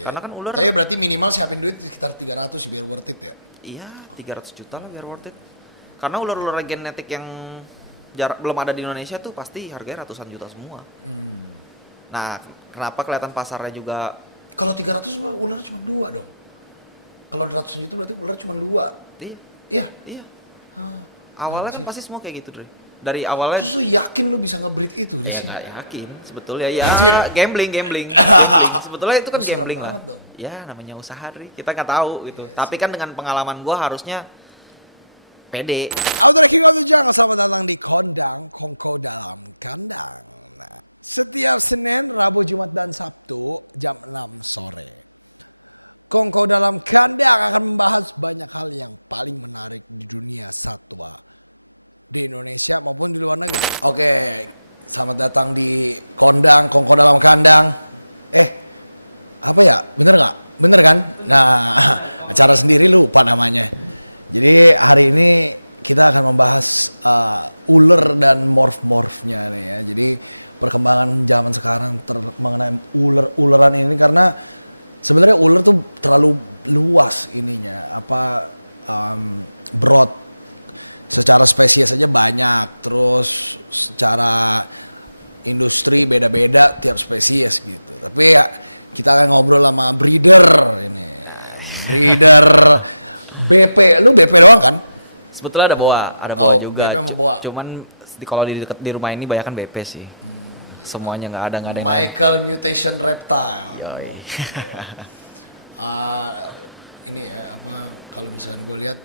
Karena kan ular, Saya berarti minimal siapin duit sekitar 300 biar worth it ya. iya 300 juta lah biar worth it. Karena ular-ular genetik yang belum ada di Indonesia tuh pasti harganya ratusan juta semua. Nah, kenapa kelihatan pasarnya juga. Kalau 300 ular cuma dua dong. Kalau 200 itu berarti ular cuma dua. Iya, Iya. iya. Hmm. Awalnya kan pasti semua kayak gitu, Dre. Dari awalnya Terus lu yakin lu bisa nge-breed itu? ya nggak yakin sebetulnya, ya gambling. Sebetulnya itu kan gambling lah. Ya namanya usaha, Dre. Kita nggak tahu gitu. Tapi kan dengan pengalaman gua harusnya pede. Oke, selamat datang di konten konten. Eh, apa ya? Bener kan? Bener. Cara sendiri lupa namanya. Jadi hari ini kita akan membahas ular dan monster. Jadi perkembangan zaman sekarang untuk ular itu karena sebenarnya ular itu terlalu luas gitu ya. Apa kalau kita harus spesies itu banyak terus secara industri beda-beda harus spesies. Oke ya, kita akan ngobrol sama berita. Nah, BP itu berapa? sebetulnya ada boa juga. Cuman kalau di rumah ini banyak kan BP sih. Semuanya nggak ada yang lain. Michael Mutation Reptile. Yoi. Ini ya, kalau bisa gue lihat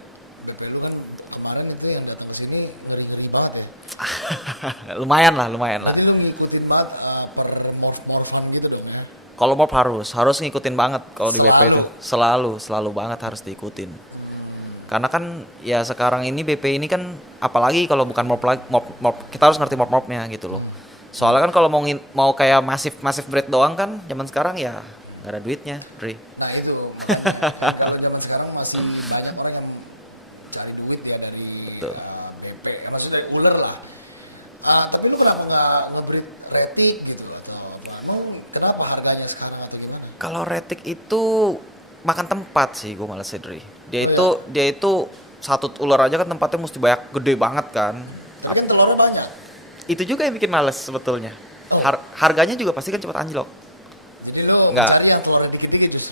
BP lu kan kemarin itu yang datang ke sini ngeri-ngeri banget ya. lumayan lah. Jadi lu ngikutin banget per morph-morphan gitu dong ya. Kalau mob harus ngikutin banget kalau di BP itu. Selalu banget harus diikutin. Karena kan ya sekarang ini BP ini kan apalagi kalau bukan mob kita harus ngerti mob-mobnya gitu loh. Soalnya kan kalau mau kayak masif breed doang kan zaman sekarang ya nggak ada duitnya, Dri. Nah itu, kalau zaman sekarang masih banyak orang yang cari duit ya dari Betul. BP, karena sudah ular lah. Tapi lu kenapa nggak nge-breed retik gitu loh? Emang kenapa harganya sekarang atau gimana? Kalau retik itu makan tempat sih gue malah Dri. Dia itu satu ular aja kan tempatnya mesti banyak gede banget kan. Tapi kan telurnya banyak. Itu juga yang bikin males sebetulnya. Harganya juga pasti kan cepat anjlok. Jadi lu Nggak. cari yang telurnya dikit-dikit terus.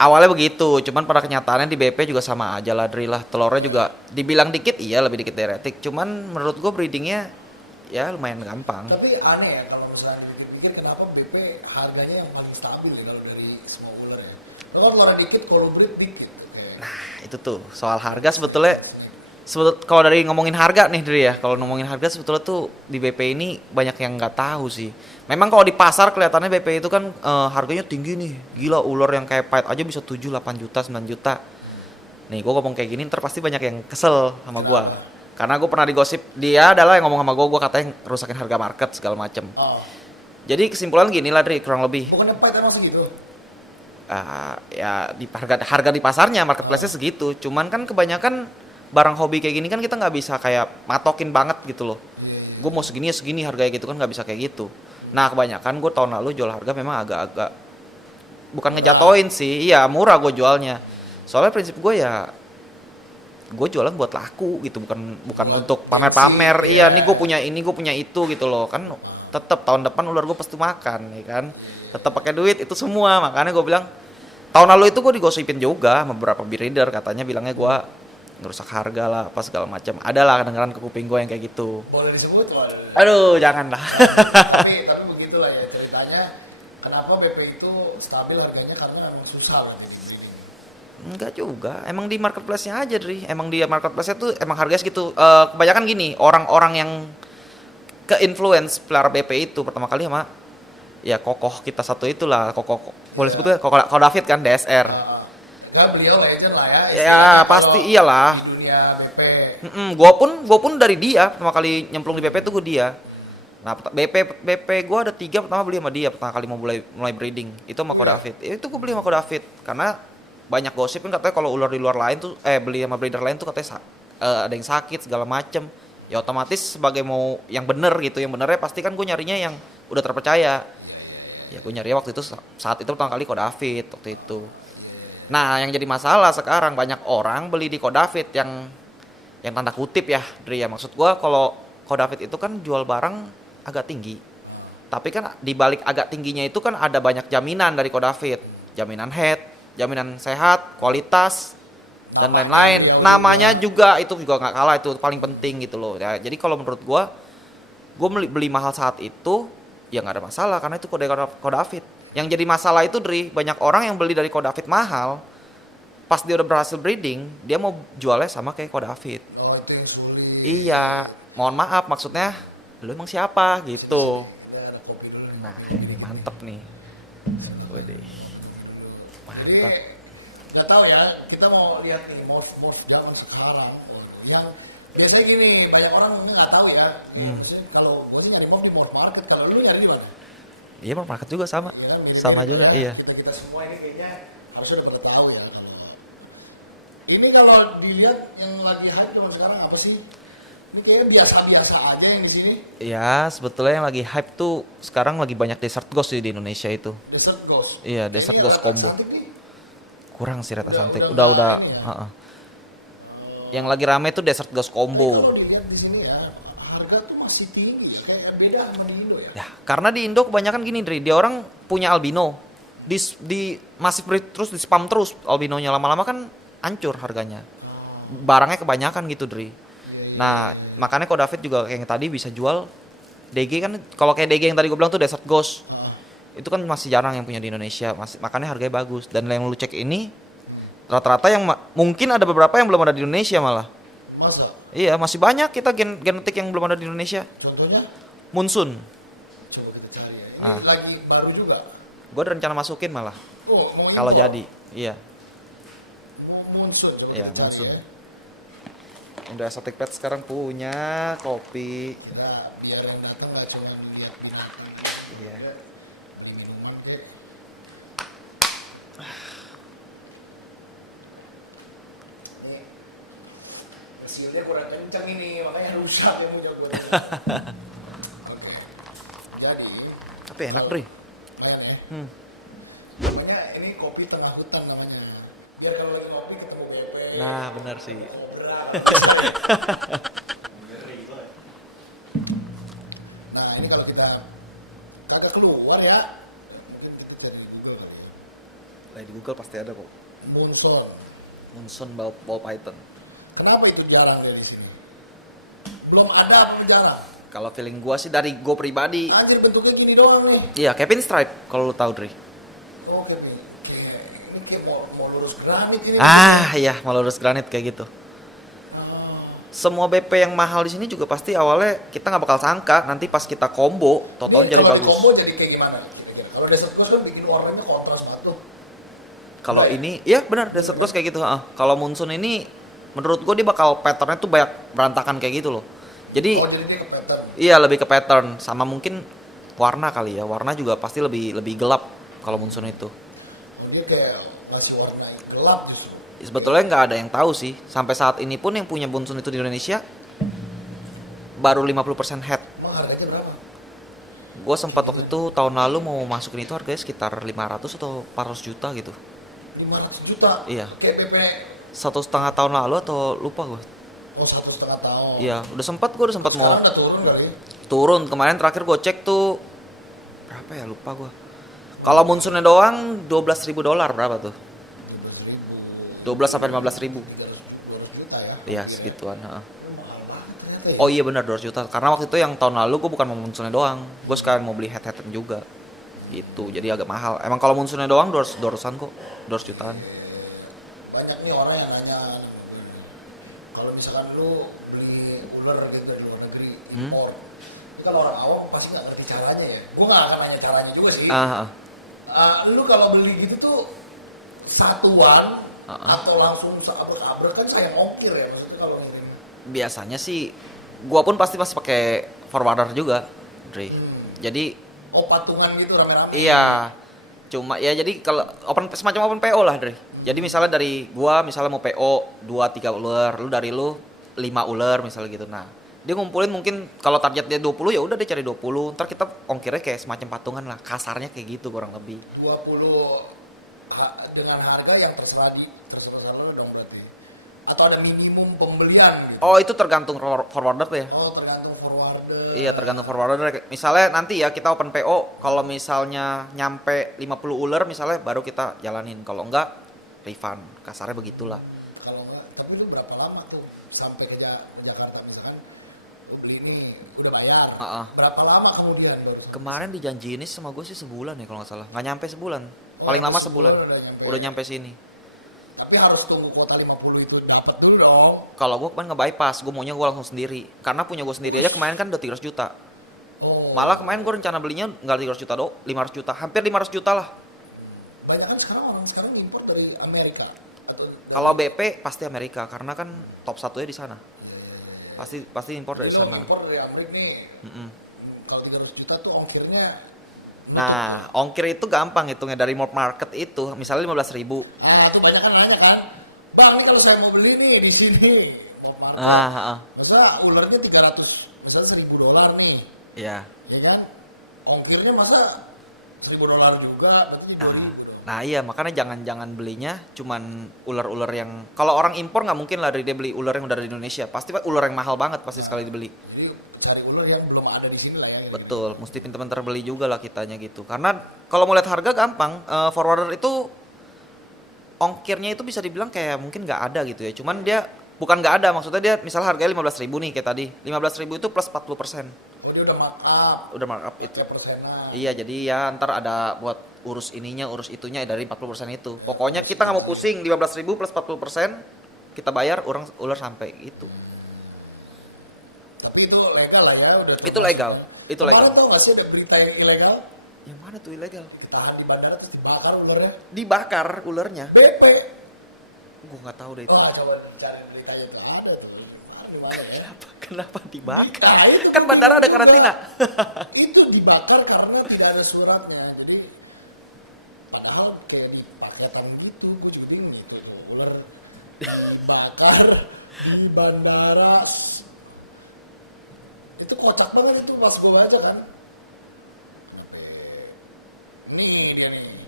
Awalnya begitu, cuman pada kenyataannya di BP juga sama aja lah, Dri lah. Telurnya juga dibilang dikit, iya lebih dikit dari retik. Cuman menurut gue breedingnya ya lumayan gampang. Tapi aneh ya kalau misalnya dipikir kenapa BP harganya yang paling stabil ya kalau dari semua ular ya. Kalau telurnya dikit, kalau breed dikit. Nah itu tuh soal harga sebetulnya. Kalau dari ngomongin harga nih Dri ya, kalau ngomongin harga sebetulnya tuh di BP ini banyak yang nggak tahu sih. Memang kalau di pasar kelihatannya BP itu kan harganya tinggi nih, gila ular yang kayak pait aja bisa 7, 8 juta, 9 juta. Nih gue ngomong kayak gini ntar pasti banyak yang kesel sama gue. Karena gue pernah digosip, dia adalah yang ngomong sama gue katanya rusakin harga market segala macem. Oh, Jadi kesimpulan gini lah Dri, kurang lebih. bukannya pahit emang segitu? Ya di harga di pasarnya marketplace-nya segitu. Cuman kan kebanyakan barang hobi kayak gini kan kita nggak bisa kayak matokin banget gitu loh. Gue mau segini ya segini harganya gitu kan nggak bisa kayak gitu. Nah kebanyakan gue tahun lalu jual harga memang agak-agak bukan ngejatoin sih, iya murah gue jualnya. Soalnya prinsip gue ya gue jualan buat laku gitu, bukan untuk pamer-pamer. Iya nih gue punya ini gue punya itu gitu loh kan. Tetap tahun depan ular gue pasti makan ya kan. Tetap pakai duit itu semua, makanya gue bilang tahun lalu itu gue digosipin juga sama beberapa breeder, katanya bilangnya gue ngerusak harga lah apa segala macam. Ada lah kedengeran ke kuping gue yang kayak gitu. Boleh disebut loh. Aduh jangan lah. Tapi begitulah ya ceritanya. Kenapa BP itu stabil harganya karena emang susah lah gitu. Enggak juga, emang di marketplace-nya aja Dri. Emang di marketplace-nya tuh emang harganya segitu. Kebanyakan gini, orang-orang yang ke-influence pelihara BP itu pertama kali sama ya kokoh kita satu itulah, kokoh boleh sebutnya kokoh David kan DSR. Kan beliau legend lah ya. Ya pasti iyalah. Di dunia BP. Gua pun dari dia pertama kali nyemplung di BP itu gue dia. Nah BP gue ada 3 pertama beli sama dia pertama kali mau mulai breeding itu sama Ko David. Itu gue beli sama Ko David karena banyak gosip kan katanya kalau ular di luar lain tuh beli sama breeder lain tuh katanya ada yang sakit segala macem. Ya otomatis sebagai mau yang bener gitu, yang benernya pasti kan gue nyarinya yang udah terpercaya. Ya gue nyari waktu itu saat itu pertama kali Kodafit waktu itu. Nah yang jadi masalah sekarang banyak orang beli di Kodafit yang tanda kutip ya Dri ya. Maksud gue kalau Kodafit itu kan jual barang agak tinggi. Tapi kan di balik agak tingginya itu kan ada banyak jaminan dari Kodafit. Jaminan head, jaminan sehat, kualitas, dan lain-lain. Namanya juga itu juga nggak kalah, itu paling penting gitu loh. Ya, jadi kalau menurut gue beli mahal saat itu ya nggak ada masalah karena itu Kodafit. Yang jadi masalah itu Dri, banyak orang yang beli dari Kodafit mahal, pas dia udah berhasil breeding, dia mau jualnya sama kayak Kodafit. Oh, itu yang sulit. Iya, mohon maaf maksudnya, lu emang siapa gitu. Nah, ini mantep nih. Waduh. Jadi Mantap. nggak tahu ya, kita mau lihat nih most zaman sekarang yang biasanya gini, banyak orang mungkin nggak tahu ya. Biasanya kalau gue sih nyari mouse di mall market, kalau lu nyari di mana? Iya, market juga sama. Ya, jadi Sama kayak juga, kita, iya. kita semua ini kayaknya harusnya udah pada tahu ya. Ini kalau dilihat yang lagi hype zaman sekarang apa sih? Ini kayaknya biasa-biasa aja yang di sini. Ya, sebetulnya yang lagi hype tuh sekarang lagi banyak Desert Ghost sih di Indonesia itu. Desert Ghost. Iya, Desert Ini Ghost rata combo. cantik nih. Kurang sih Reta Santik. udah Udah. ini ya. Heeh. Yang lagi rame tuh Desert Ghost Kalau combo. dilihat di sini ya, harga tuh masih tinggi, kayak beda sama di Indo ya. Ya, karena di Indo kebanyakan gini, Dri. Dia orang punya albino. Di masih breed terus, di spam terus albinonya, lama-lama kan hancur harganya. Barangnya kebanyakan gitu, Dri. Nah, makanya Kodafit juga kayak yang tadi bisa jual DG kan. Kalau kayak DG yang tadi gue bilang tuh Desert Ghost. Itu kan masih jarang yang punya di Indonesia, makanya harganya bagus. Dan yang lu cek ini rata-rata yang mungkin ada beberapa yang belum ada di Indonesia malah. Masa? Iya, masih banyak kita genetik yang belum ada di Indonesia. Contohnya, Munsun. coba kita cari ya. Ini Ah. lagi baru juga. Gue ada rencana masukin malah. Oh, mau Kalau impor. jadi. Iya. Munsun, coba Iya, kita cari Munsun. ya. Udah Exotic Pet sekarang punya kopi. Ya, biar yang datang nggak cuma lihat Iya. di minimarket. Nih, mesinnya kurang kencang ini, makanya rusak yang udah gue. Oke. Jadi, Tapi enak, Dri. keren ya. Hmm. Namanya ini kopi tengah hutan namanya. Biar kalau lagi kopi ketemu bebek. Nah, benar sih. Nah ini kalau kita kagak keluar ya, mungkin kita di Google lagi. Lah di Google pasti ada kok. Munson. Munsun bau python. Kenapa itu jarang ya di sini? Belum ada jarang. Kalau feeling gua sih dari gua pribadi, Anjir bentuknya gini doang nih. iya Kevin Stripe kalau lu tahu, Dri. Oke nih, ini kayak mau lurus granit ini. Ah, iya, Malurus Granit kayak gitu. Ah, Semua BP yang mahal di sini juga pasti awalnya kita nggak bakal sangka, nanti pas kita combo, total ini jadi kalau bagus. combo jadi kayak gimana? Kira-kira? Kalau Desert Ghost kan bikin warnanya kontras banget tuh. Kalau Iya. ini, iya benar Desert Ghost kayak gitu. Kalau Munsun ini, menurut gue dia bakal patternnya tuh banyak berantakan kayak gitu loh. Jadi, Oh jadi dia ke pattern. iya lebih ke pattern, sama mungkin warna kali ya. Warna juga pasti lebih gelap kalau Munsun itu. Ini kayak masih warna yang gelap justru. Sebetulnya nggak ada yang tahu sih. Sampai saat ini pun yang punya Munsun itu di Indonesia baru 50% head. Emang harganya berapa? Gue sempat waktu itu tahun lalu mau masukin itu harganya sekitar 500 atau 400 juta gitu. 500 juta. Iya. Kayak BP. 1,5 tahun lalu atau lupa gue. Oh 1,5 tahun. Iya, gue udah sempat mau Sekarang udah turun kali. turun. Kemarin terakhir gue cek tuh berapa ya, lupa gue. Kalau Munsunnya doang $12.000 berapa tuh? 12 sampai 15.000. 200 juta ya. Iya, segituan. Mahal banget ternyata ya. Oh iya benar 200 juta. Karena waktu itu yang tahun lalu gue bukan mau Munsunnya doang, gue sekalian mau beli head-headan juga. Gitu, jadi agak mahal. Emang kalau Munsunnya doang 200-an kok, 200 jutaan. Banyak nih orang yang nanya, kalau misalkan lu beli ular gitu dari luar negeri, impor, itu kan orang awam pasti nggak ngerti caranya ya. Gue nggak akan nanya caranya juga sih. Lu kalau beli gitu tuh satuan atau langsung sabar-sabar kan saya ongkir ya, maksudnya kalau ini. Biasanya sih gua pun pasti pakai forwarder juga, Dre. Jadi Oh patungan gitu rame-rame. iya. Cuma ya jadi kalau semacam open PO lah, Dre. Jadi misalnya dari gua misalnya mau PO 2 3 ular, lu dari lu 5 ular misalnya gitu. Nah, Dia ngumpulin mungkin kalau target dia 20 ya udah dia cari 20. Ntar kita ongkirnya kayak semacam patungan lah. Kasarnya kayak gitu kurang lebih. 20 dengan harga yang terserah lo dong berarti. Atau ada minimum pembelian gitu. Oh, itu tergantung forwarder tuh ya. Oh, tergantung forwarder. Iya, tergantung forwarder. Misalnya nanti ya kita open PO, kalau misalnya nyampe 50 uler misalnya baru kita jalanin. Kalau enggak refund. Kasarnya begitulah. Kalau tapi itu berapa lama tuh sampai ke Jakarta misalkan beli ini udah bayar. Berapa lama kemudian tuh? Kemarin dijanjiin sama gue sih sebulan ya kalau nggak salah. Nggak nyampe sebulan. Paling lama sebulan. Udah nyampe sini. Tapi harus tunggu kuota 50 itu dapat dulu dong. Kalau gue kemarin nge-bypass, gue maunya gue langsung sendiri. Karena punya gue sendiri aja kemarin kan udah 300 juta. Oh. Malah kemarin gue rencana belinya nggak 300 juta dong, 500 juta. Hampir 500 juta lah. Banyak kan orang sekarang impor dari Amerika. Kalau BP pasti Amerika karena kan top satunya di sana. Pasti impor dari sana. Impor dari Amerika nih. Kalau 300 juta tuh ongkirnya. Nah, ongkir itu gampang hitungnya dari market itu, misalnya 15.000. Itu banyak kan nanya kan, bang ini kalau saya mau beli nih di sini, masa ularnya 300, misalnya $1,000 nih, Iya. ya kan, ongkirnya masa $1,000 juga, berarti Nah iya, makanya jangan belinya cuman ular-ular yang, kalau orang impor nggak mungkin lah dia beli ular yang udah ada di Indonesia, pasti ular yang mahal banget pasti sekali dibeli. Jadi cari ular yang belum ada di sini lah ya. Betul, mesti pintar-pintar beli juga lah kitanya gitu. Karena kalau mau lihat harga gampang, forwarder itu ongkirnya itu bisa dibilang kayak mungkin nggak ada gitu ya. Cuman dia bukan nggak ada, maksudnya dia misal harganya 15.000 nih kayak tadi. 15.000 itu plus 40%. Oh dia udah markup. Udah markup itu. Persenan. Iya, jadi ya ntar ada buat urus ininya, urus itunya dari 40% itu. Pokoknya kita nggak mau pusing, 15.000 plus 40%, kita bayar ular sampai gitu. Tapi itu legal lah ya. Udah Itu legal. Itu legal. Kemarin tau gak sih ada berita yang ilegal? Yang mana tuh ilegal? Ditahan di bandara terus dibakar ularnya. Dibakar ularnya. BP. Gue nggak tahu deh itu. Oh, coba cari berita itu ada tuh. Gimana ya? Kenapa dibakar? Nah, itu Kan bandara ada karantina. Itu dibakar karena tidak ada suratnya. Jadi padahal kayak dipaketan gitu, gue juga bingung gitu. Ular dibakar di bandara. Itu kocak banget itu pas gue baca kan. Nih dia nih.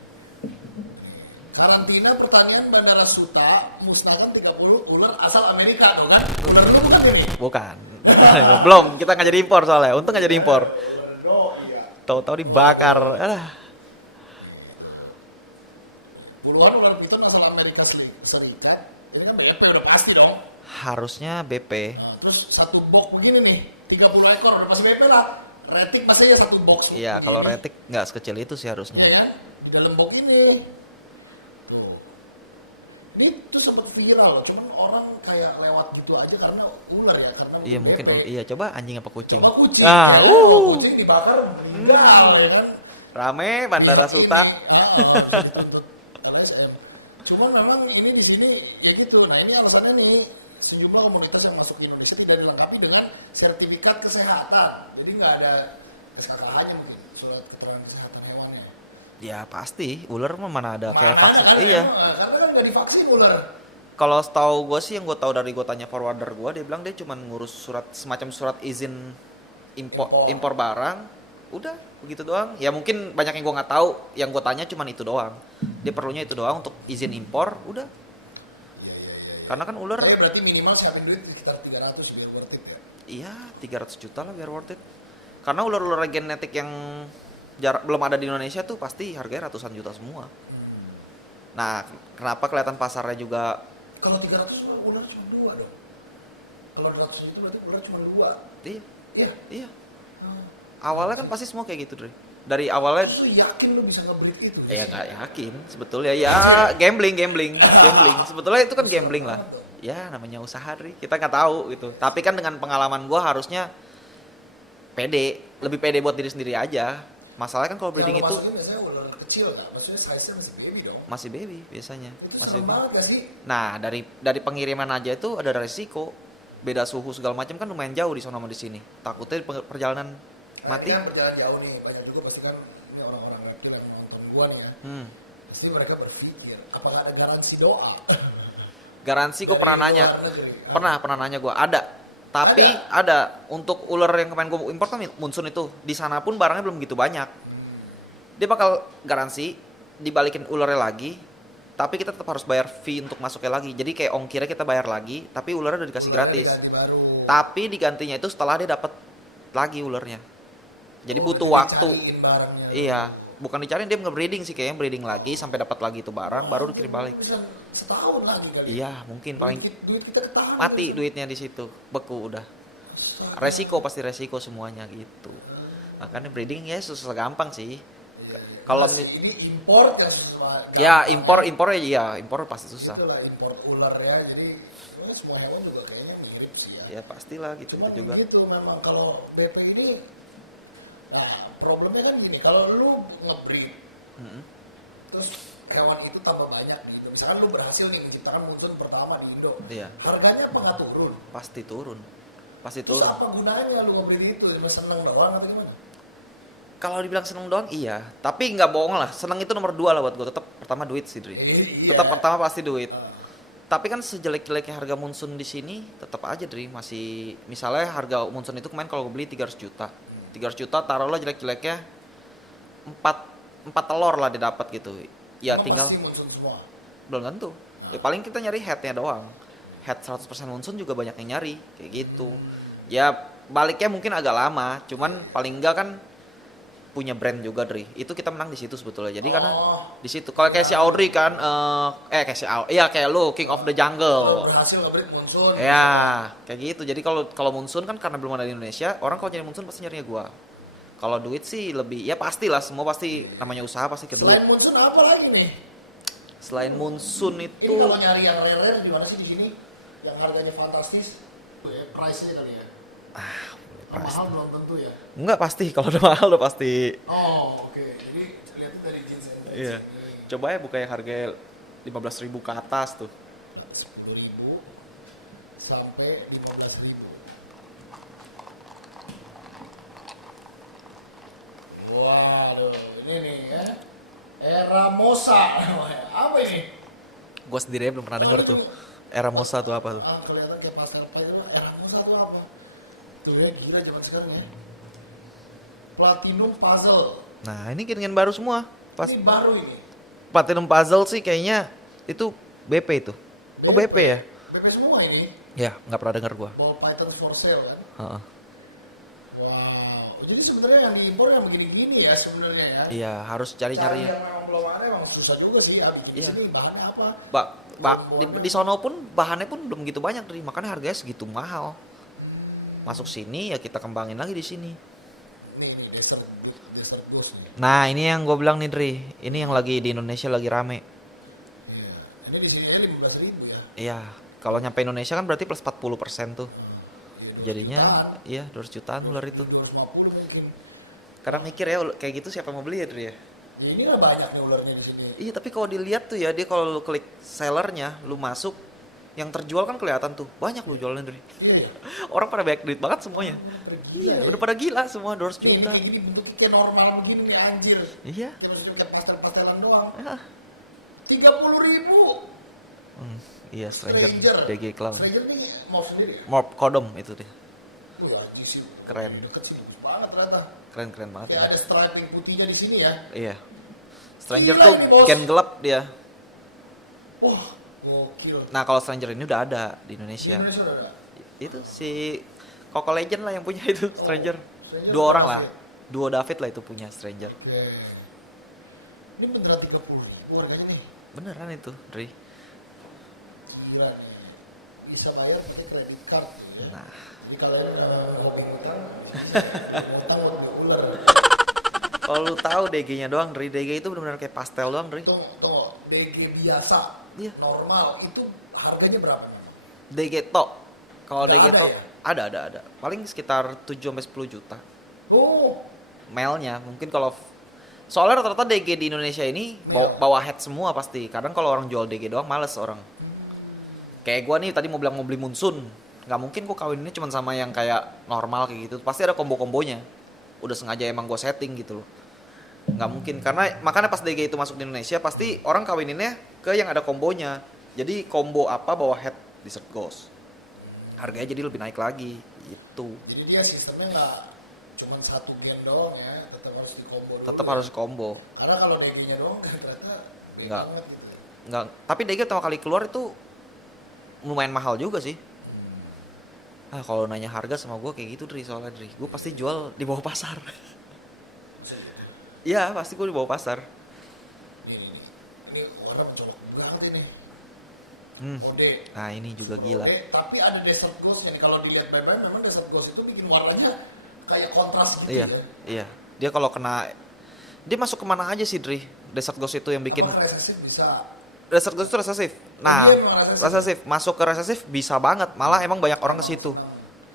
Karantina pertanian Bandara Suta musnahkan 30 ular asal Amerika tuh kan. Ular itu bukan ini. Bukan. Belum, kita nggak jadi impor soalnya. Untung nggak jadi impor. Iya. Tahu-tahu dibakar. Puluhan ular piton asal Amerika Serikat. Jadi kan BP udah pasti dong. Harusnya BP. Nah, terus satu box begini nih, 30 ekor udah pasti BP lah. Retik pasti aja satu box. Iya, kalau retik nggak sekecil itu sih harusnya. Ya kan? Di dalam box ini. Tuh. Ini tuh sempat viral, cuman orang kayak lewat gitu aja karena ular ya, karena Iya mungkin iya, coba anjing apa kucing. coba kucing. Ah, ya, kalau kucing dibakar meninggal ya kan. Rame Bandara Iya, Suta. Cuma memang ini di sini ya gitu. Nah ini alasannya nih, sejumlah komunitas yang masuk di Indonesia tidak dilengkapi dengan sertifikat kesehatan. Jadi nggak ada SKKH-nya nih, surat keterangan kesehatan hewannya. Ya pasti, ular mah mana ada kayak vaksin. Iya. Karena kan nggak divaksin ular. Kalau setahu gue sih yang gue tahu dari gue tanya forwarder gue, dia bilang dia cuma ngurus semacam surat izin impor barang. Udah begitu doang. Ya mungkin banyak yang gue nggak tahu. Yang gue tanya cuma itu doang. Dia perlunya itu doang untuk izin impor. Udah. Karena kan ular. Berarti minimal siapin duit sekitar 300 biar worth it ya. Iya, 300 juta lah biar worth it. Karena ular-ular genetik yang belum ada di Indonesia tuh pasti harganya ratusan juta semua. Nah, kenapa kelihatan pasarnya juga? Kalau 300 ular cuma 2 dong. Kalau 100 itu berarti ular cuma 2. Iya. Iya. Iya. Awalnya kan pasti semua kayak gitu, Dre. Dari awalnya. Lu yakin lu bisa nge-breed itu? Ya nggak yakin sebetulnya, ya gambling. Sebetulnya itu kan gambling lah. Ya namanya usaha, Dre. Kita nggak tahu gitu. Tapi kan dengan pengalaman gue harusnya lebih pede buat diri sendiri aja. Masalahnya kan kalau breeding itu biasanya ular kecil kan, maksudnya size-nya masih baby dong. masih baby biasanya. Itu Masih serem baby. banget gak sih? Nah dari pengiriman aja itu ada resiko. Beda suhu segala macam kan lumayan jauh di sana sama di sini. Takutnya perjalanan mati. Kan berjalan jauh nih, banyak juga pasti kan ini orang-orang lagi kan nonton gua nih ya. Pasti mereka berpikir, apakah ada garansi doa? Garansi gue pernah nanya. Pernah nanya gue, ada. Tapi ada untuk ular yang kemarin gue impor kan Munsun itu. Di sana pun barangnya belum gitu banyak. Dia bakal garansi dibalikin ularnya lagi, tapi kita tetap harus bayar fee untuk masuknya lagi. Jadi kayak ongkirnya kita bayar lagi, tapi ularnya udah dikasih gratis. Ganti baru. Tapi digantinya itu setelah dia dapat lagi ularnya. Jadi butuh Jadi waktu. dicariin barangnya. Iya, bukan dicariin, dia nge-breeding sih kayaknya, breeding lagi sampai dapat lagi itu barang baru dikirim balik. Bisa setahun lagi kali. Iya, mungkin paling Duit kita ketahan. mati duitnya di situ, beku udah. Resiko pasti resiko semuanya gitu. Makanya breeding ya susah gampang sih. Kalau Ini impor kan susah. ya impornya iya, impor pasti susah. Itulah impor ular ya. Jadi semua hewan juga kayaknya mirip sih ya. Ya pastilah gitu Cuma itu juga. begitu memang kalau BP ini, nah problemnya kan gini, kalau lu nge-breed, Mm-mm. terus hewan itu tambah banyak di Indo. Misalkan lu berhasil nih menciptakan Munsun pertama di Indo, Iya. harganya apa nggak turun? Pasti turun. Pasti Terus turun. apa gunanya lu nge-breed itu? Cuma seneng doang atau gimana? Kalau dibilang seneng doang iya, tapi nggak bohong lah. Seneng itu nomor 2 lah buat gue. Tetap pertama duit sih, Dri. Iya. Tetap pertama pasti duit. Tapi kan sejelek-jeleknya harga Munsun di sini tetap aja, Dri, masih misalnya harga Munsun itu kemarin kalau gue beli 300 juta. 300 juta taruhlah jelek-jeleknya 4 telur lah dia dapat gitu. Ya Emang tinggal pasti Munsun semua. belum tentu. Ya, paling kita nyari headnya doang. Head 100% Munsun juga banyak yang nyari kayak gitu. Ya baliknya mungkin agak lama, cuman paling enggak kan punya brand juga, Dri. Itu kita menang di situ sebetulnya. Jadi karena di situ kalau kayak si Audrey kan kayak si iya kayak lu King of the Lu Jungle. berhasil nge-breed Munsun. Ya, kayak gitu. Jadi kalau Munsun kan karena belum ada di Indonesia, orang kalau nyari Munsun pasti nyarinya gua. Kalau duit sih lebih ya pastilah, semua pasti namanya usaha pasti ke duit. Selain Munsun apa lagi nih? Selain Munsun Ini itu kalau nyari yang rare-rare di mana sih di sini? Yang harganya fantastis? Price-nya kali ya? Mahal belum tentu ya? enggak pasti, kalau udah mahal udah pasti. Oh, oke. Jadi lihat dari jeans and jeans Iya. ini. Coba ya buka yang harga 15.000 ke atas tuh. 10.000 sampai 15.000. Waduh, ini nih ya. Era Mosa namanya. Apa ini? Gua sendiri belum pernah denger tuh. Era Mosa tuh apa tuh? Ah, kelihatan kayak pasar apa itu. Era Mosa tuh apa? Tuh ya, gila zaman sekarang ya. Platinum Puzzle. Nah, ini kiringan baru semua. Pas Ini baru ini. Platinum Puzzle sih kayaknya itu BP itu. Oh, BP ya? BP semua ini. Ya, nggak pernah denger gua. Ball Python for sale kan. Heeh. Wow. Jadi sebenarnya yang diimpor yang begini-gini ya sebenarnya ya. Iya, harus Cari cari-cari. yang memang belum ada emang susah juga sih. Bikin Iya. sini bahannya apa? Di sono pun bahannya pun belum gitu banyak, Dri. Makanya harganya segitu mahal. Masuk sini ya kita kembangin lagi di sini. Nih, desert blues nih. Nah, ini yang gue bilang nih, Dri. Ini yang lagi di Indonesia lagi rame. Iya. Ini di sini 15.000 ya. Iya, kalau nyampe Indonesia kan berarti plus 40% tuh. Jadinya iya 200 jutaan ular itu. 250 mungkin. Kadang mikir ya kayak gitu siapa mau beli ya, Dri ya? Ya, ini kan banyak nih ularnya di sini. Iya, tapi kalau dilihat tuh ya, dia kalau lu klik sellernya, lu masuk, yang terjual kan kelihatan tuh. Banyak lu jualnya, Dri. Iya. Ya? Orang pada banyak duit banget semuanya. Gila. Udah pada gila semua 200 Ini juta. gini bentuknya kayak normal gini nih anjir. Iya. Terus kayak pastel-pastelan doang. Ah. 30.000. Iya, Stranger DG Clown. Stranger nih mau sendiri. Morp Kodom itu deh. Wah, di sini. Keren. Deket sini banget ternyata. Keren banget. Kayak ada striping putihnya di sini ya. Iya. Stranger Gila tuh ini, Bos. gen gelap dia. Wah, gokil. Nah, kalau Stranger ini udah ada di Di Indonesia. Indonesia udah ada. Itu si Coco Legend lah yang punya itu Stranger. Stranger Dua orang lah. David. Duo David lah itu punya Stranger. Oke. Ini beneran 30 nih. Warganya nih. Beneran itu, Dri. Gila nih. Bisa bayar pakai credit card. Ya. Nah, Jadi kalau ada orang utang, utang ular. kalau lu tahu DG-nya doang, Dri. DG itu benar-benar kayak pastel doang, Dri. Tunggu, DG biasa, Iya. normal, itu harganya berapa? DG Tok. Kalau Nggak DG ada Tok ya? ada. Paling sekitar 7 sampai 10 juta. Oh, Mailnya mungkin kalau soalnya rata-rata DG di Indonesia ini bawa head semua pasti. Kadang kalau orang jual DG doang males orang. Kayak gua nih tadi mau bilang mau beli Munsun, nggak mungkin gua kawinnya cuma sama yang kayak normal kayak gitu. Pasti ada kombo-kombonya. Udah sengaja emang gua setting gitu loh. Nggak mungkin karena makanya pas DG itu masuk di Indonesia pasti orang kawininnya ke yang ada kombonya. Jadi combo apa bawa head Desert Ghost. harganya jadi lebih naik lagi gitu. Jadi dia sistemnya nggak cuma satu blend doang ya, tetap harus di combo Tetap dulu harus ya. combo. Karena kalau dagingnya doang ternyata beda Nggak. banget gitu. Nggak, tapi DG pertama kali keluar itu lumayan mahal juga sih. Kalau nanya harga sama gue kayak gitu Dri, soalnya Dri, gue pasti jual di bawah pasar. Iya, pasti gue di bawah pasar. Ini orang coba berarti nih. Hmm. Mode. Nah ini juga Super gila. mode, tapi ada desert gloss-nya. Kalau dilihat baik-baik memang desert gloss itu bikin warnanya kayak kontras gitu Iya, ya. iya. Dia kalau kena, dia masuk kemana aja sih Dri? Desert Ghost itu yang bikin. Apa resesif bisa. Desert Ghost itu resesif. Nah, Iya, memang resesif. resesif. Masuk ke resesif bisa banget. Malah emang banyak orang ke situ.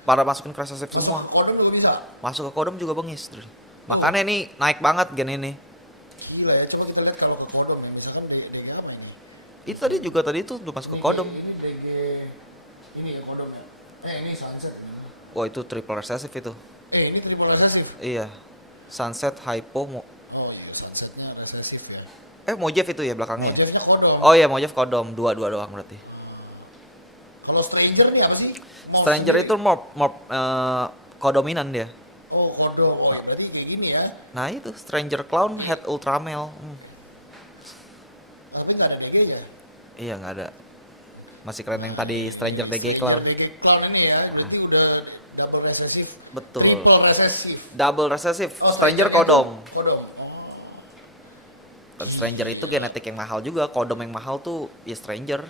Pada masukin ke resesif semua. Kodok juga bisa. Masuk ke kodam juga bengis Dri. Makanya ini naik banget gen ini. Gila ya, coba kita lihat kalau ke kodok ya. Misalkan DG apa ini? Itu tadi itu udah masuk ke kodam. Ini DG, ini ya kodomnya. Ini sunset. Wah itu triple resesif itu. Ini triple resesif. Iya. Sunset, Hypo, Oh iya, sunsetnya resesif ya. Mojave itu ya belakangnya ya. Jadinya kodok. Oh iya Mojave kodom, dua doang berarti. Kalau stranger nih apa sih? Morph Stranger sendiri. itu more kodominan dia. Oh kodok, oh berarti kayak gini ya. Nah itu Stranger Clown Head Ultramel. Tapi nggak ada DG ya. Iya nggak ada. Masih keren yang tadi Stranger DG Clown. DG Clown ini ya, berarti udah double resesif. Betul. Triple resesif. Double resesif. Oh, Stranger itu kodom. Kodok. Dan Stranger itu genetik yang mahal juga. Kodom yang mahal tuh ya Stranger.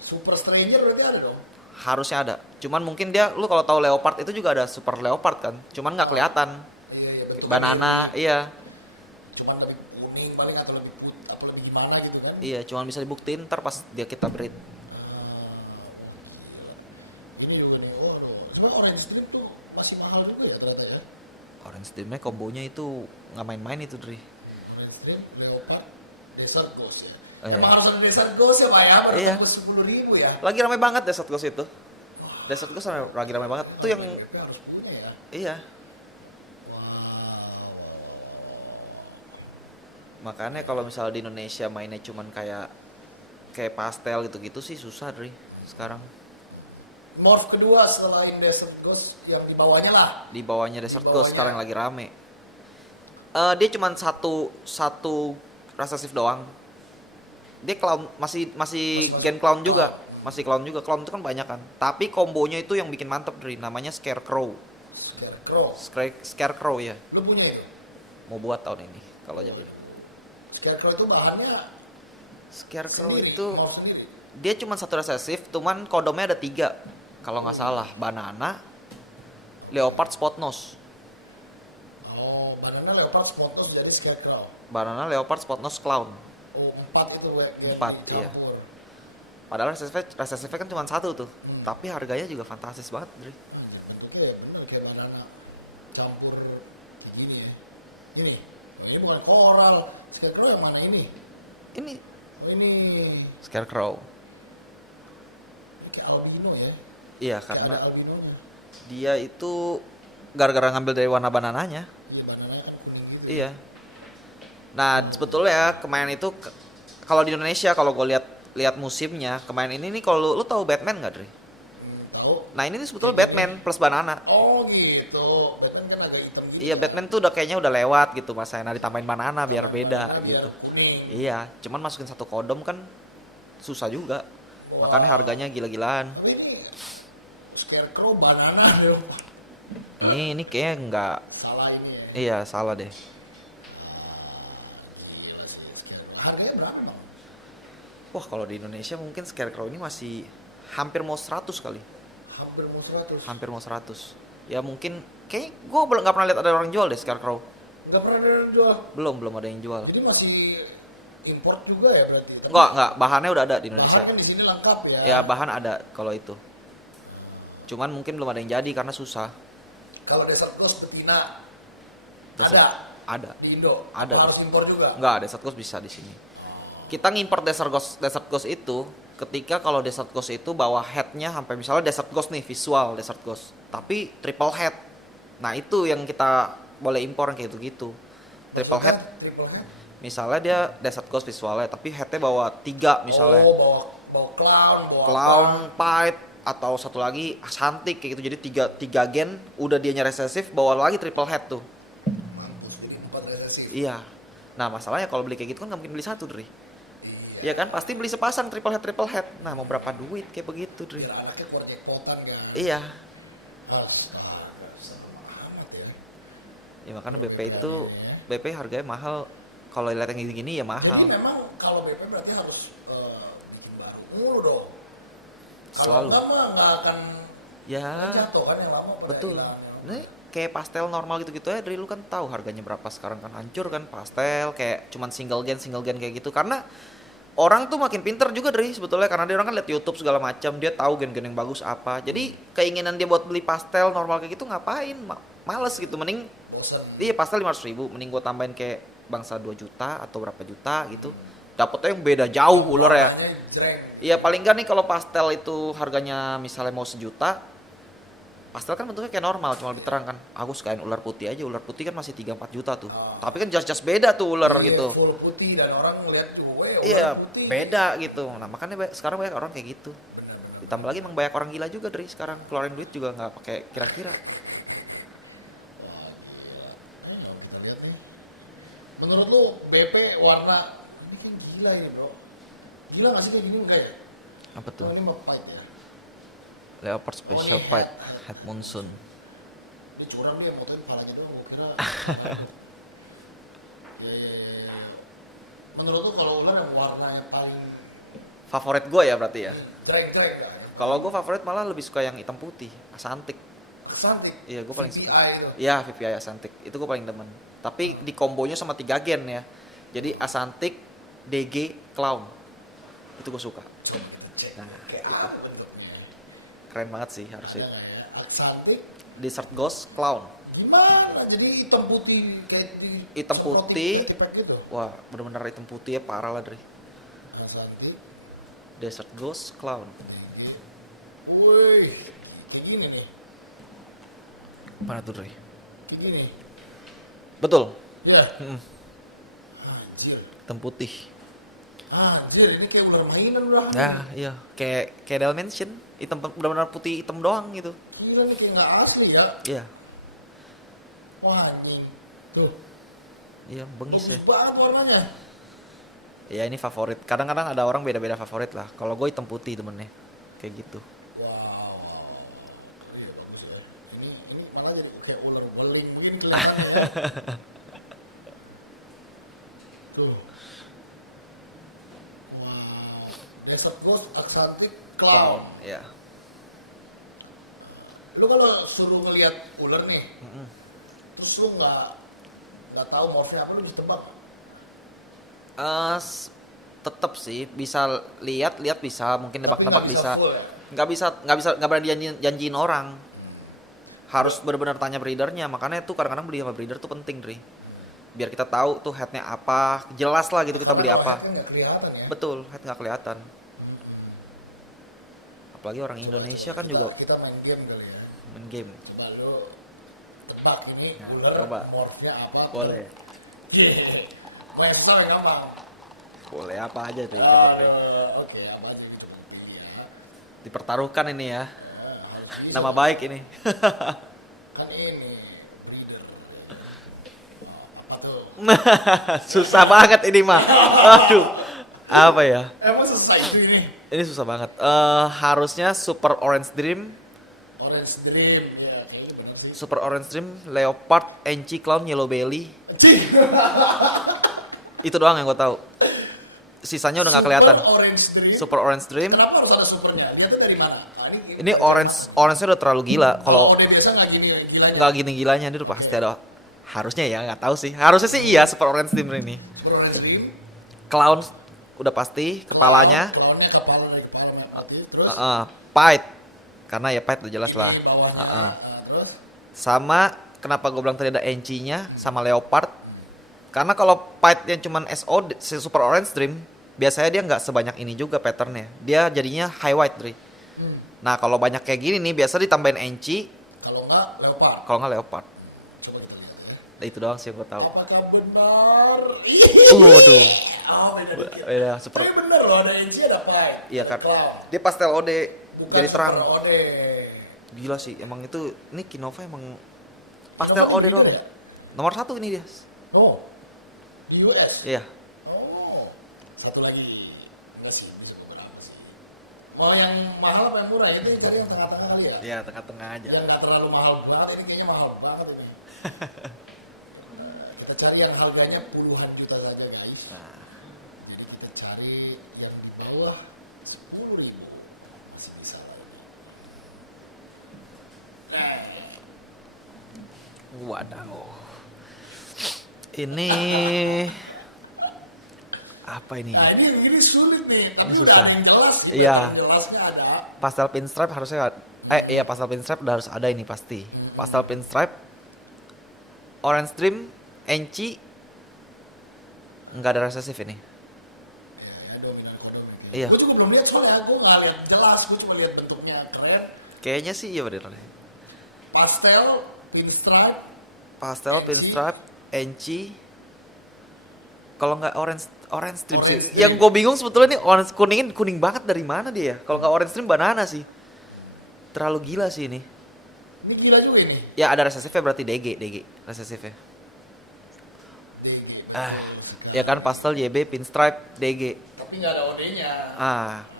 Super stranger berarti ada dong. Harusnya ada. Cuman mungkin dia, lu kalau tahu Leopard itu juga ada Super Leopard kan. Cuman nggak kelihatan. Iya betul. Banana, iya. Cuman lebih kuning paling atau lebih atau lebih gimana gitu kan. Iya, cuman bisa dibuktiin ntar pas dia kita breed. Ini juga nih. Oh, cuman orange strip tuh masih mahal juga ya ternyata ya. Orange Dreamnya kombonya itu nggak main-main itu Dri. Orange strip, leopard, desert ghost ya. Iya. Emang harus ada desert ghost ya Pak ya, Iya. berapa 10.000 ya. Lagi ramai banget Desert Ghost itu. Desert Ghost lagi ramai banget. Itu yang Mereka harus punya ya. iya. Wow. Makanya kalau misalnya di Indonesia mainnya cuman kayak pastel gitu-gitu sih susah Dri sekarang. Morph kedua selain desert ghost yang di bawahnya lah. Di bawahnya Desert Di Ghost bawahnya. sekarang lagi rame. Dia cuman satu resesif doang. Dia clown masih gen clown juga. Masih clown juga. Clown itu kan banyak kan. Tapi kombonya itu yang bikin mantep Dri, namanya Scarecrow. Scarecrow. Scarecrow ya. Lu punya itu? Mau buat tahun ini kalau jadi. Scarecrow itu bahannya Scarecrow sendiri, itu morph sendiri. dia cuma satu resesif, cuman kodomnya ada 3 kalau nggak salah. Banana, Leopard, Spot Nose. Oh, banana leopard spotos jadi scarecrow. Banana, Leopard, Spot Nose, Clown. Oh, 4 itu ya. 4, iya. dicampur. Padahal resesifnya kan cuma satu tuh. Tapi harganya juga fantastis banget, Dri. Oke, bener kayak banana campur kayak gini ya. Ini, oh, ini bukan koral. Scarecrow yang mana ini? Ini Oh, ini Scarecrow. kayak albino ya. Iya, Kayak karena ada albinonya. dia itu gara-gara ngambil dari warna banananya. Ini banananya kan kuning gitu. Iya. Nah, sebetulnya kemarin itu kalau di Indonesia kalau gue lihat musimnya, kemarin ini nih kalau lu tahu Batman nggak, Dri? Tahu? Nah, ini nih sebetulnya Batman plus banana. Oh gitu. Batman kan agak hitam gitu. Iya, Batman tuh udah kayaknya udah lewat gitu masanya. Nah, ditambahin banana biar beda Banana biar gitu. kuning. Iya, cuman masukin satu kodom kan susah juga. Makanya harganya gila-gilaan. Tapi ini scarecrow banana dong. Ini kayaknya nggak, Salah ini ya. iya salah deh. Gila, scarecrow. Harganya berapa bang? Wah, kalau di Indonesia mungkin Scarecrow ini masih hampir mau 100 kali. Hampir mau 100. Hampir mau 100. Ya mungkin kayak gue nggak pernah lihat ada orang jual deh Scarecrow. Nggak pernah ada yang jual. Belum ada yang jual. Ini masih import juga ya berarti? Enggak, bahannya udah ada di Indonesia. Bahan kan di sini lengkap ya. Ya bahan ada kalau itu. Cuman mungkin belum ada yang jadi karena susah. Kalau desert ghost betina Desert- ada Ada. di Indo. Ada. Apa harus impor juga. Enggak, Desert Ghost bisa di sini. Kita ngimpor Desert Ghost itu ketika kalau Desert Ghost itu bawa headnya sampai misalnya Desert Ghost nih visual Desert Ghost, tapi triple head. Nah itu yang kita boleh impor kayak gitu. Triple head. Triple head. Misalnya dia Desert Ghost visualnya, tapi headnya bawa 3 misalnya. Oh, bawa clown, bawa Clown, Pied, atau satu lagi Asantik kayak gitu. Jadi tiga gen udah dianya resesif, bawa lagi triple head tuh. Mampus bikin 4 resesi. Iya. Nah masalahnya kalau beli kayak gitu kan nggak mungkin beli satu, Dri. Iya kan, pasti beli sepasang triple head. Nah mau berapa duit kayak begitu, Dri? Biar anaknya buat ekpotan kan. Iya. Sama amat ya. Ya makanya BP harganya mahal. Kalau lihat yang gini-gini ya mahal. Jadi memang kalau BP berarti harus bikin baru mulu dong. Selalu. Kalau enggak mah nggak akan Ya. jatuh kan yang lama. Betul. Nih kayak pastel normal gitu-gitu ya, dari lu kan tahu harganya berapa sekarang kan, hancur kan pastel kayak cuman single gen kayak gitu. Karena orang tuh makin pinter juga dari sebetulnya, karena dia orang kan lihat YouTube segala macam, dia tahu gen-gen yang bagus apa. Jadi keinginan dia buat beli pastel normal kayak gitu ngapain? Males gitu, mending Bosan. dia pastel 500.000, mending gua tambahin kayak bangsa 2 juta atau berapa juta gitu. Dapetnya yang beda jauh ular ya. Warnanya jreng. Iya paling nggak nih kalau pastel itu harganya misalnya mau 1 juta, pastel kan bentuknya kayak normal, cuma lebih terang kan. Aku sukain ular putih aja, ular putih kan masih 3-4 juta tuh. Tapi kan jas beda tuh ular Iya, gitu. full putih dan orang ngeliat Iya, putih. beda gitu. Nah makanya sekarang banyak orang kayak gitu. Ditambah lagi emang banyak orang gila juga dari sekarang, keluarin duit juga nggak pakai kira-kira. Menurut lu BP warna ini kan gila ini bro. Gila nggak sih kayak gini kayak? Apa tuh? Oh, ini mau fight ya. Leopard Special Fight Head Monsoon. Dia curang dia motoin kepalanya doang. Gue kira. Menurut lu kalau ular yang warnanya paling Favorit gue ya berarti ya. trek-trek ya? Kalau gue favorit malah lebih suka yang hitam putih, Asantik. Kesantik. Iya, gue paling suka. VPI itu. Iya, VPI Asantik. Itu gue paling demen. Tapi di kombonya sama 3 gen ya. Jadi Asantik, DG, Clown. Itu gue suka. Nah, Kayak itu. apa bentuknya? Keren banget sih harus itu. Kesantik. Desert Ghost, Clown. Gimana? Jadi hitam putih kayak di Hitam putih. tipek gitu. Wah, bener-bener hitam putih ya parah lah dari. Kesantik. Desert Ghost, Clown. Wih, kayak gini nih. Mana tuh, Dre? Kayak gini. Betul. Ya. Mm, Anjir. hitam putih. Anjir, ini kayak udah mainan udah. Nah, iya. Kayak Dalmatian. Hitam, bener-bener putih hitam doang gitu. Gila nih kayak nggak asli ya. Iya. Wah, anjing. Tuh. Iya, bengis ya. Bagus banget warnanya. Ya ini favorit. Kadang-kadang ada orang beda-beda favorit lah. Kalau gue hitam putih temennya. Kayak gitu. Wow. Iya, bagus ya. Ini malah jadi kayak ular beling begini kelihatannya. Tuh. Wow. Desert Ghost, Aksantik, Clown. Ya. Lu kalau suruh ngeliat ular nih, Mm-mm. terus lu nggak tahu morphnya apa, lu bisa tebak. Tetep sih bisa lihat bisa, mungkin nebak-nebak Tapi nggak bisa. full ya? Nggak berani janjiin orang. Harus benar-benar tanya breedernya. Makanya tuh kadang-kadang beli sama breeder tuh penting, Dri. Biar kita tahu tuh headnya apa, jelas lah gitu kita beli Karena apa. kalau nggak kelihatan ya. Betul, head nggak kelihatan. Apalagi orang Indonesia kan juga Kita main game kali ya. main game. Coba lu tebak ini Nah, ular coba. morphnya apa? Boleh. Western yang gampang. Boleh apa aja tuh, coba, Dri. Oke, apa aja gitu ya. Dipertaruhkan ini ya. Bisa. Nama baik ini. Kan ini breeder. Apa tuh? Susah banget ini mah. Aduh. Apa ya? Emang selesai itu ini. Ini susah banget. Harusnya Super Orange Dream, Orange Dream ya, kayaknya bener sih. Super Orange Dream, Leopard, Enchi Clown, Yellow Belly. Cih. Itu doang yang gue tahu. Sisanya udah nggak kelihatan. Orange Dream. Super Orange Dream. Kenapa harus ada supernya? Dia tuh dari mana? Nah, Ini orange-nya udah terlalu gila. Kalau dia biasa nggak gini gilanya. nggak gini-gilanya, dia udah pasti ada. Harusnya ya, nggak tahu sih. Harusnya sih iya Super Orange Dream ini. Super Orange Dream. Clown udah pasti, kepalanya. Clownnya kepalanya putih. Terus Pied. Karena ya Pied udah jelas lah. di bawahnya. Terus Sama kenapa gue bilang tadi ada Enchi-nya sama Leopard. Karena kalau Pied yang cuman SO si Super Orange Dream, biasanya dia nggak sebanyak ini juga patternnya. Dia jadinya high white, Dri. Nah kalau banyak kayak gini nih, biasa ditambahin Enchi, kalau nggak leopard. kalau nggak Leopard. Coba ditanya. Nah, itu doang sih yang gue tahu. Apakah benar? Waduh. Oh, beda dikit. Beda super. Tapi bener loh, ada Enchi, ada Pied. Iya ada kan. Clown. Dia pastel OD. Bukan jadi terang. super OD. Gila sih, emang itu ini Kinova emang pastel OD doang. Ya? Nomor 1 ini dia. Oh, di US? Iya. Oh, satu lagi. Enggak sih, bisa beberapa sih. Mau yang mahal apa yang murah? Ini cari yang tengah-tengah kali ya? Iya, tengah-tengah aja. Yang nggak terlalu mahal banget, ini kayaknya mahal banget ini. Kita cari yang harganya puluhan juta saja guys. Nah, Jadi kita cari yang di bawah 10.000. Masih bisa. wadaw. Ini apa ini? Nah ini sulit nih, tapi Ini udah susah. ada yang jelas. Iya. Yang jelasnya ada. Pastel pinstripe harusnya iya pastel pinstripe udah harus ada ini pasti. Pastel pinstripe, orange trim, enci, nggak ada resesif ini. Iya. Gue juga belum lihat soalnya, gue nggak lihat jelas, gue cuma lihat bentuknya keren. Kayaknya sih iya bener. Pastel, pinstripe, Pastel, Enci. pinstripe, enci. Kalau nggak orange trim sih. Orange Yang trim. gue bingung sebetulnya nih orange kuning banget dari mana dia ya? Kalau nggak orange trim banana sih. Terlalu gila sih ini. ini gila juga ini. Ya ada resesifnya berarti DG resesifnya. DG. Ya kan pastel YB pinstripe DG. Tapi nggak ada OD-nya.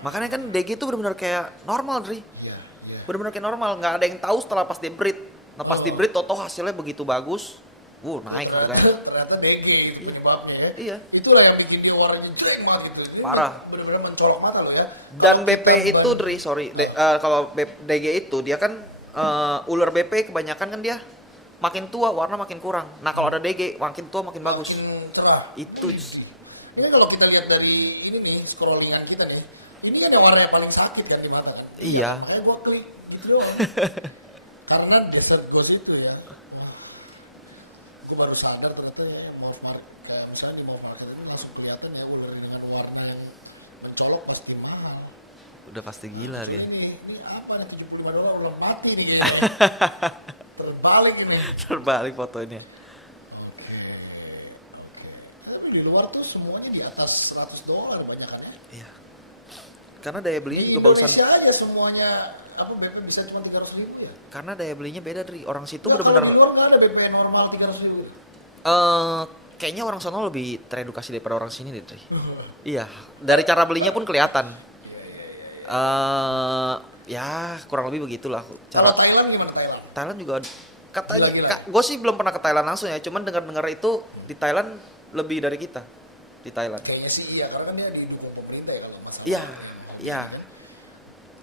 Makanya kan DG itu benar-benar kayak normal, Dri. Iya, iya. Benar-benar kayak normal, nggak ada yang tahu setelah pas di breed. Nah, pas di breed toto hasilnya begitu bagus. Naik harganya. Ternyata DG penyebabnya ya. Iya. Itulah yang bikin dia warnanya jelek banget gitu. Dia Parah. Bener-bener mencolok mata loh ya. Dan BP itu, Dri, kalau DG itu dia kan ular BP kebanyakan kan dia makin tua warna makin kurang. Nah, kalau ada DG makin tua makin bagus. Makin cerah. Itu Ini kalau kita lihat dari ini nih scrollingan kita nih, ini kan yang warna yang paling sakit kan di mata kan. iya. Makanya gue klik gitu doang. Karena desert ghost itu ya. Gue baru sadar ternyata ya, maaf kayak misalnya di mau parkir itu langsung kelihatan ya gue dengan warna yang mencolok pasti mahal. Udah pasti gila Ini, dia. ini apa nih $75 belum mati nih kayaknya. Terbalik ini. Terbalik fotonya. Tapi di luar tuh semuanya di atas $100 banyak kan ya. Iya. Karena daya belinya Di juga bagusan. Indonesia aja semuanya apa BP bisa cuma 300.000 ya. Karena daya belinya beda, Dri. Orang situ Nah, bener-bener kalau di luar nggak ada BP normal 300.000. kayaknya orang sono lebih teredukasi daripada orang sini deh, Dri. Iya, dari cara belinya pun kelihatan. Ya kurang lebih begitulah Kalau cara. Thailand gimana Thailand? Thailand juga katanya, Gila-gila. gue sih belum pernah ke Thailand langsung ya, cuman dengar-dengar itu di Thailand lebih dari kita di Thailand. Kayaknya sih iya, karena kan dia didukung pemerintah ya kalau masalah. Iya, iya,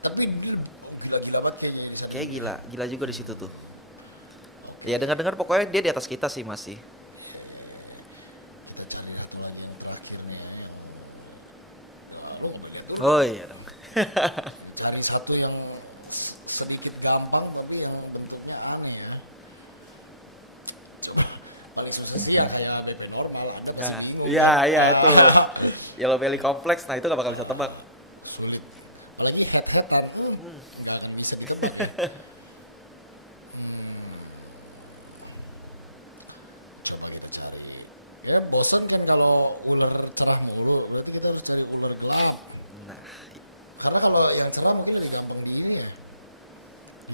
Tapi gila-gila banget kayaknya di sana. kayak gila juga di situ tuh. Ya dengar-dengar pokoknya dia di atas kita sih masih. Kita cari satu lagi yang terakhirnya. Lalu begitu. Oh iya dong. Cari satu yang sedikit gampang tapi yang bentuknya aneh ya. Coba paling susah sih ya kayak BP normal. Ada Nah, masih bingung. iya itu. Yellow Belly Complex, nah itu gak bakal bisa tebak. Sulit. Apalagi head tadi nggak bisa ditebak. Coba kita cari. Ya bosan kan kalau ular cerah mulu, berarti kita harus cari ular gelap. Nah, Karena kalau yang cerah mungkin lebih gampang gini ya.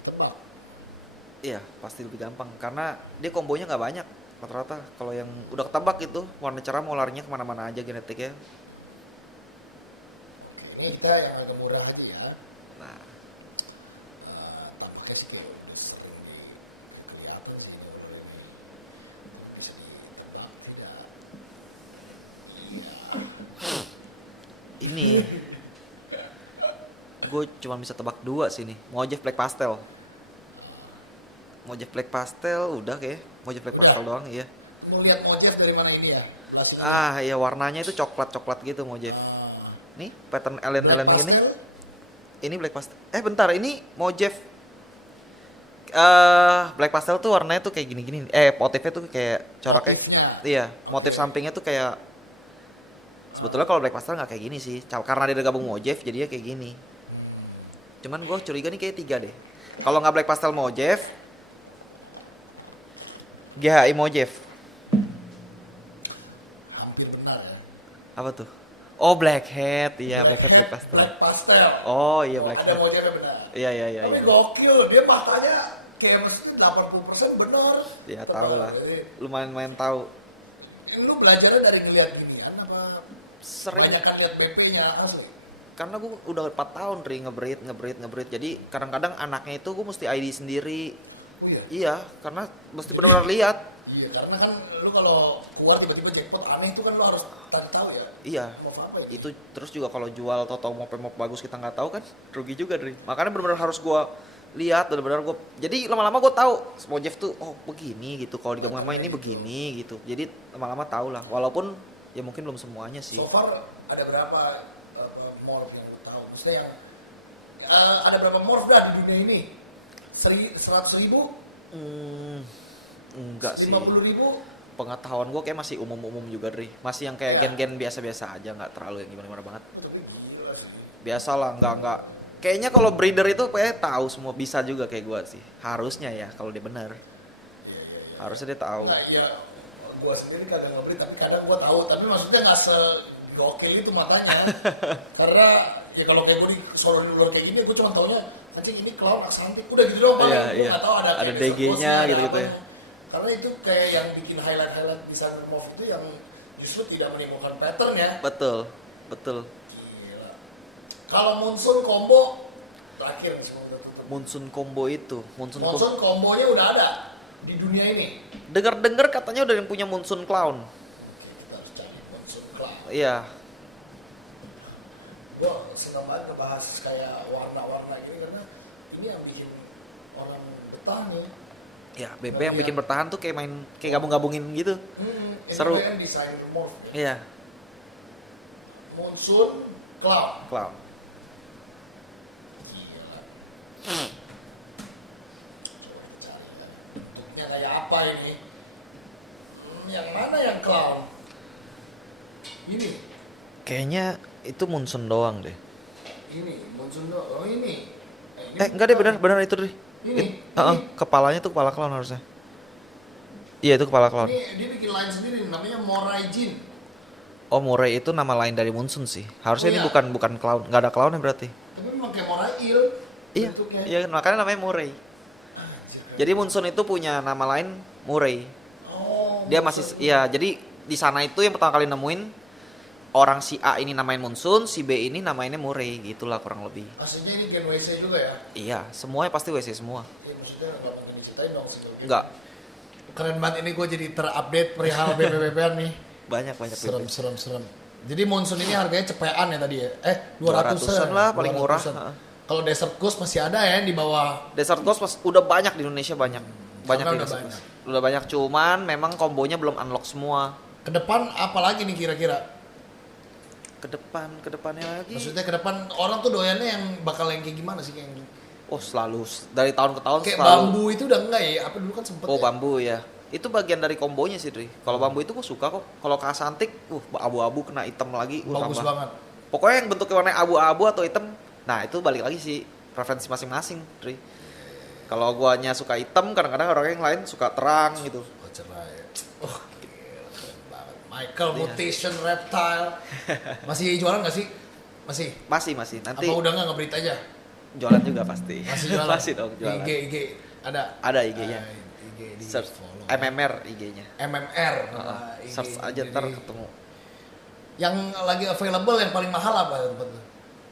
Tebak. iya pasti lebih gampang karena dia kombonya nggak banyak rata-rata. Kalau yang udah ketebak itu warna cerah mau larinya kemana-mana aja genetiknya. Ini kita yang agak murah aja ya. Nah, Tanpa SD kelihatan sih. Bisa ditebak tidak. ini gue cuma bisa tebak 2 sih nih. Mojave Black Pastel. Mojave Black Pastel udah kayak Mojave Black Udah. Pastel doang iya. Mau lihat Mojave dari mana ini ya? Belasnya. Iya warnanya itu coklat gitu Mojave. Nih pattern alien Black gini. pastel, Ini Black Pastel. Bentar, ini Mojave. Black Pastel tuh warnanya tuh kayak gini-gini. Motifnya tuh kayak coraknya. Motifnya. Iya, motif sampingnya tuh kayak. Sebetulnya kalau Black Pastel nggak kayak gini sih. Karena dia udah gabung Mojave, jadinya kayak gini. Cuman gue curiga nih kayak 3 deh. Kalau nggak Black Pastel Mojave, GHI Mojave. hampir benar ya. Apa tuh? Oh, Blackhead, iya Blackhead Black Pastel. Black Pastel. Oh iya Ada Blackhead. mojefnya benar. Iya iya iya. Tapi Iya, gokil, dia matanya kayak mesti 80% benar. ya, tahu lah. Lumayan tahu. Ini lu belajarnya dari ngeliat ginian apa Sering. banyak kan lihat BP-nya asli? Karena gue udah 4 tahun ngebreed. Jadi kadang-kadang anaknya itu gue mesti ID sendiri. Oh iya? Iya, karena mesti benar-benar lihat. Iya, karena kan lu kalau kuat tiba-tiba jackpot aneh itu kan lu harus tahu ya. Iya. Mau apa ya? Itu terus juga kalau jual atau mau bagus kita nggak tahu kan rugi juga Dri. Makanya benar-benar harus gue lihat, benar-benar gue. Jadi lama-lama gue tahu Mojef tuh oh begini gitu. Kalau digabung sama ini begini gitu. Jadi lama-lama tahu lah. Walaupun ya mungkin belum semuanya sih. So far ada berapa morph yang lu tahu? Maksudnya yang ada berapa morph dah di dunia ini? 100.000? Enggak sih. 50.000? Pengetahuan gue kayak masih umum-umum juga Dri. Masih yang kayak Ya. gen-gen biasa-biasa aja, nggak terlalu yang gimana-gimana banget. Tapi gila sih. Biasa lah, nggak. Kayaknya kalau breeder itu kayak tahu semua, bisa juga kayak gue sih. Harusnya ya kalau dia benar. Harusnya dia tahu. Nah iya, gua sendiri kadang ngebeli tapi kadang gua tahu, tapi maksudnya nggak segokil itu matanya. Karena ya kalau kayak gua di Solo di luar kayak gini, gua cuma taunya anjing ini clown aksantik, udah gitu doang paling. Iya, Gua iya. nggak tahu ada Ada kayak DG-nya ada gitu-gitu ya. apanya. Karena itu kayak yang bikin highlight di Cyber Morph itu yang justru tidak menimbulkan pattern ya. Betul. Gila. Kalau Monsoon combo terakhir nih sebelum tutup. Monsoon combo itu, Monsoon Combonya udah ada di dunia ini. dengar katanya udah yang punya Monsoon Clown. Kita harus cari Monsoon Clown. Iya. Gue senang banget ngebahas kayak warna-warna gini karena ini yang bikin orang betah nih. Ya, BP yang bikin bertahan tuh kayak main kayak gabung-gabungin gitu. Seru. Ini kan desain morph ya. Iya, Monsoon Cloud. Clown. Gila. Coba cari kan. Bentuknya kayak apa ini? Yang mana yang clown? Ini. Kayaknya itu Monsoon doang deh. Ini Monsoon oh ini. Ini Enggak deh, bukan. benar itu deh. Ini. Kepalanya tuh kepala clown harusnya. Iya, itu kepala clown. Ini dia bikin line sendiri namanya Morai Jin. Oh, Moray itu nama lain dari Monsoon sih. Harusnya Oh, ini iya. bukan clown, nggak ada clownnya berarti. Tapi memang kayak Morai Il. Iya, bentuknya. iya makanya namanya Moray. Anjir. Jadi Monsoon itu punya nama lain Moray. Oh, Dia masih, iya, jadi di sana itu yang pertama kali nemuin orang si A ini namain Monsoon, si B ini namainnya Moray, gitulah kurang lebih. aslinya ini Gen WC juga ya? Iya, semuanya pasti WC semua. Iya maksudnya nggak mungkin diceritain dong sih. Enggak, Keren banget ini gue jadi terupdate perihal BBB-an nih. banyak Serem, BP. serem. Jadi Monsoon ini harganya cepean ya tadi ya? 200-an lah, paling murah. 200-an. Heeh. Kalau Desert Ghost masih ada ya di bawah. Desert Ghost udah banyak di Indonesia, banyak Karena di udah Desert banyak. Ghost. Udah banyak, cuman memang kombonya belum unlock semua. Ke depan apa lagi nih kira-kira? Kedepannya lagi. Maksudnya ke depan orang tuh doyannya yang bakal yang kayak gimana sih? Kayak Oh, selalu dari tahun ke tahun kayak selalu. bambu itu udah enggak ya? Apa dulu kan sempet Oh, ya? bambu ya. Itu bagian dari kombonya sih, Dri. Kalau bambu itu gue suka kok. Kalau kasantik, abu-abu kena hitam lagi, Bagus tambah. banget. Pokoknya yang bentuknya warna abu-abu atau hitam, nah itu balik lagi sih preferensi masing-masing, Dri. Kalau guanya suka hitam, kadang-kadang orang yang lain suka terang gitu. Oh, cerai. Oh, gila, keren banget. Michael Iya. Mutation Reptile. Masih jualan nggak sih? Masih. Masih. Nanti Apa udah nggak nge-breed aja? jualan juga pasti. Masih jualan? Masih dong jualan. IG ada? Ada IG-nya. IG di Search follow. MMR IG-nya. MMR. Heeh. IG. Search aja ntar Jadi, ketemu. yang lagi available yang paling mahal apa tempat lu?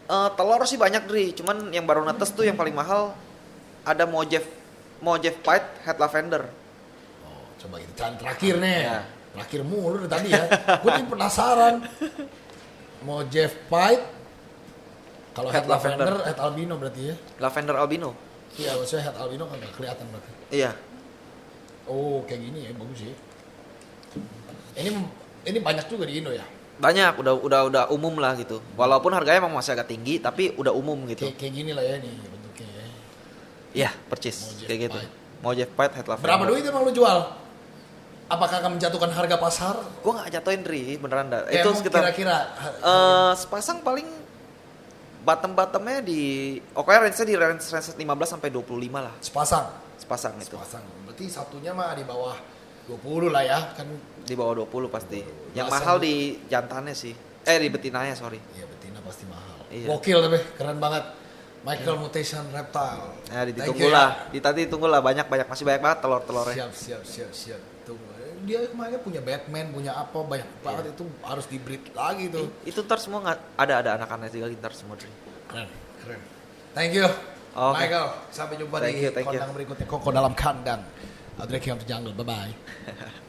Telur sih banyak, Dri. Cuman yang baru netes tuh yang paling mahal ada Mojef Pied Head Lavender. Oh, coba kita cari terakhir nih. Ya. Terakhir mulu dari tadi ya. Gue tuh penasaran. Mau Jeff Pied. Kalau Head head lavender, lavender. head albino berarti ya. Lavender albino. Iya, maksudnya head albino kan nggak kelihatan berarti. Iya. Oh, kayak gini ya, bagus ya. Ini banyak juga di Indo ya. Banyak, udah umum lah gitu. Walaupun harganya emang masih agak tinggi, tapi udah umum gitu. Kayak gini lah ya nih bentuknya ya. Iya, percis Mojef kayak gitu. Pied. Mojef Pied Head Lavender. Berapa duit emang lu jual? Apakah akan menjatuhkan harga pasar? Gua nggak jatuhin, Dri, beneran dah. Ya, Itu emang sekitar kira-kira sepasang paling bottomnya di range-nya di range 15 sampai 25 lah. sepasang. Sepasang itu. Sepasang. Berarti satunya mah di bawah 20 lah ya, kan Di bawah 20 pasti. Yang Belasan mahal juta. di jantannya sih. Di betinanya, sorry. Iya, betina pasti mahal. Iya. Gokil tapi keren banget. Michael Mutation Reptile. Ya, Thank ditunggu you, lah. Ditunggu lah, banyak masih banyak banget telur-telurnya. Siap. Tunggu. Dia kemarin punya Batman, punya apa banyak banget itu harus di-breed lagi tuh. Itu ntar semua nggak ada anak-anak juga ntar semua. Keren. Thank you. Oke. Michael, sampai jumpa Thank di you. kandang berikutnya. Koko dalam kandang. I'll drag you to jungle. Bye-bye.